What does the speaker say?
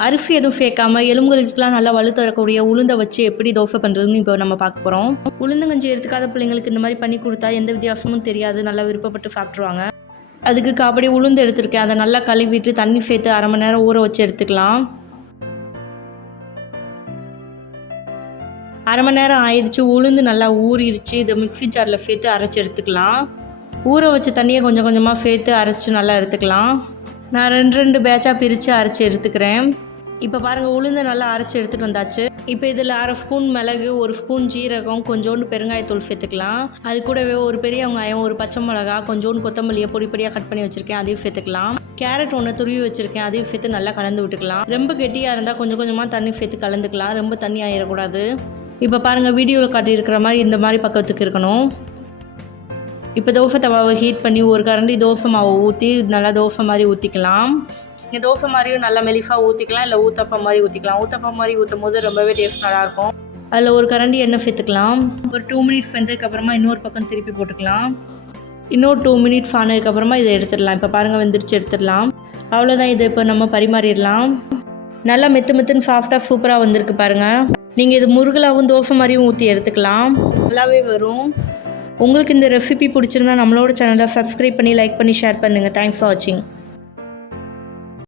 அரிசி எதுவும் சேர்க்காமல் எலும்புகளுக்கெலாம் நல்லா வலு தரக்கூடிய உளுந்தை வச்சு எப்படி தோசை பண்ணுறதுன்னு இப்போ நம்ம பார்க்க போகிறோம். உளுந்தங்கஞ்சி எடுத்துக்காத பிள்ளைங்களுக்கு இந்த மாதிரி பண்ணி கொடுத்தா எந்த வித்தியாசமும் தெரியாது, நல்லா விருப்பப்பட்டு சாப்பிட்ருவாங்க. அதுக்கு காபடி உளுந்து எடுத்திருக்கேன். அதை நல்லா கழுவிட்டு தண்ணி சேர்த்து அரை மணி நேரம் ஊற வச்சு எடுத்துக்கலாம். அரை மணி நேரம் ஆயிடுச்சு, உளுந்து நல்லா ஊறிடுச்சு. இதை மிக்ஸி ஜாரில் சேர்த்து அரைச்சி எடுத்துக்கலாம். ஊற வச்ச தண்ணியை கொஞ்சம் கொஞ்சமாக சேர்த்து அரைச்சி நல்லா எடுத்துக்கலாம். நான் 2 பேட்சாக பிரித்து அரைச்சி எடுத்துக்கிறேன். இப்போ பாருங்கள், உளுந்து நல்லா அரைச்சி எடுத்துகிட்டு வந்தாச்சு. இப்போ இதில் 1/2 ஸ்பூன் மிளகு, 1 ஸ்பூன் ஜீரகம், கொஞ்சோண்டு பெருங்காயத்தூள் சேர்த்துக்கலாம். அது கூடவே ஒரு பெரிய வெங்காயம், ஒரு பச்சை மிளகா, கொஞ்சோண்டு கொத்தமல்லியை பொடியாக கட் பண்ணி வச்சுருக்கேன், அதையும் சேர்த்துக்கலாம். கேரட் ஒன்று துருவி வச்சுருக்கேன், அதையும் சேர்த்து நல்லா கலந்து விட்டுக்கலாம். ரொம்ப கெட்டியாக இருந்தால் கொஞ்சம் கொஞ்சமாக தண்ணி சேர்த்து கலந்துக்கலாம், ரொம்ப தண்ணி ஆகிடக்கூடாது. இப்போ பாருங்கள், வீடியோவில் காட்டியிருக்கிற மாதிரி இந்த மாதிரி பக்கத்துக்கு இருக்கணும். இப்போ தோசை தவாவை ஹீட் பண்ணி ஒரு கரண்டி தோசை மாவை ஊற்றி நல்லா தோசை மாதிரி ஊற்றிக்கலாம். இங்கே தோசை மாதிரியும் நல்லா மெலிஃபாக ஊற்றிக்கலாம், இல்லை ஊத்தப்பம் மாதிரி ஊற்றிக்கலாம். ஊத்தப்பம் மாதிரி ஊற்றும் போது ரொம்பவே டேஸ்ட் நல்லாயிருக்கும். அதில் ஒரு கரண்டி எண்ணெய் சேர்த்துக்கலாம். ஒரு 2 மினிட்ஸ் வெந்ததுக்கப்புறமா இன்னொரு பக்கம் திருப்பி போட்டுக்கலாம். இன்னொரு 2 மினிட்ஸ் ஆனதுக்கப்புறமா இதை எடுத்துடலாம். இப்போ பாருங்கள், வெந்துருச்சு, எடுத்துடலாம். அவ்வளோதான். இதை இப்போ நம்ம பரிமாறிடலாம். நல்லா மெத்துன்னு சாஃப்டாக சூப்பராக வந்திருக்கு பாருங்கள். நீங்கள் இது முருகலாகவும் தோசை மாதிரியும் ஊற்றி எடுத்துக்கலாம், நல்லாவே வரும். உங்களுக்கு இந்த ரெசிபி பிடிச்சிருந்தா நம்மளோட சேனலை சப்ஸ்கிரைப் பண்ணி லைக் பண்ணி ஷேர் பண்ணுங்கள். தேங்க்ஸ் ஃபார் வாட்சிங்.